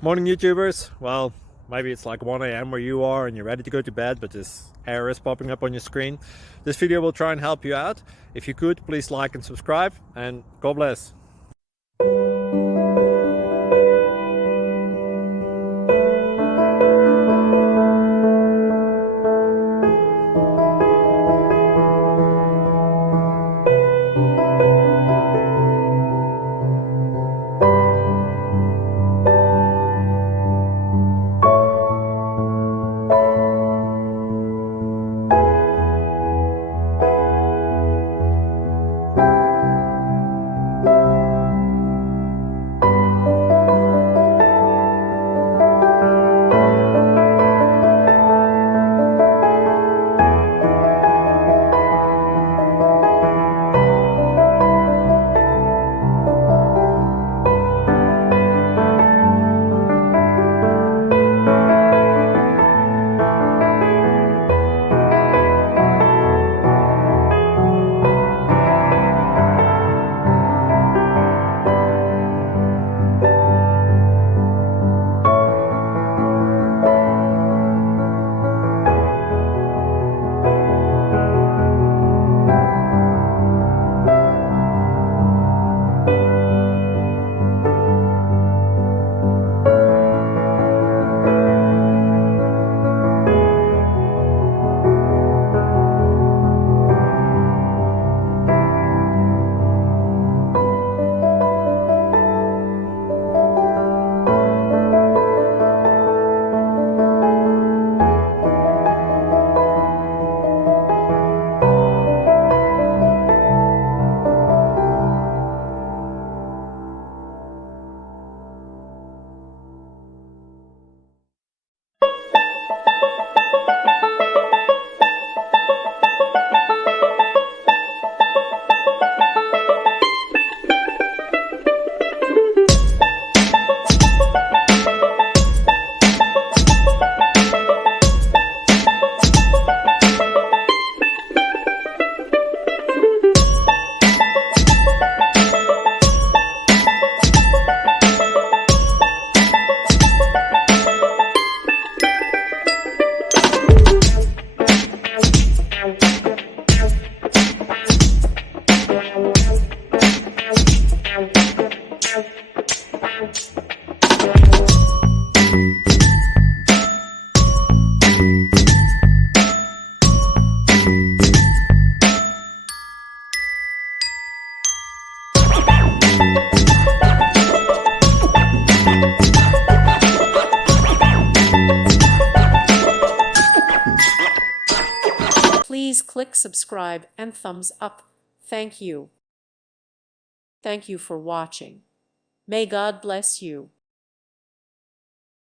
Morning YouTubers. Well, maybe it's like 1 a.m. where you are and you're ready to go to bed, but this error is popping up on your screen. This video will try and help you out. If you could, please like and subscribe, and God bless. Please click subscribe and thumbs up. Thank you. Thank you for watching. May God bless you.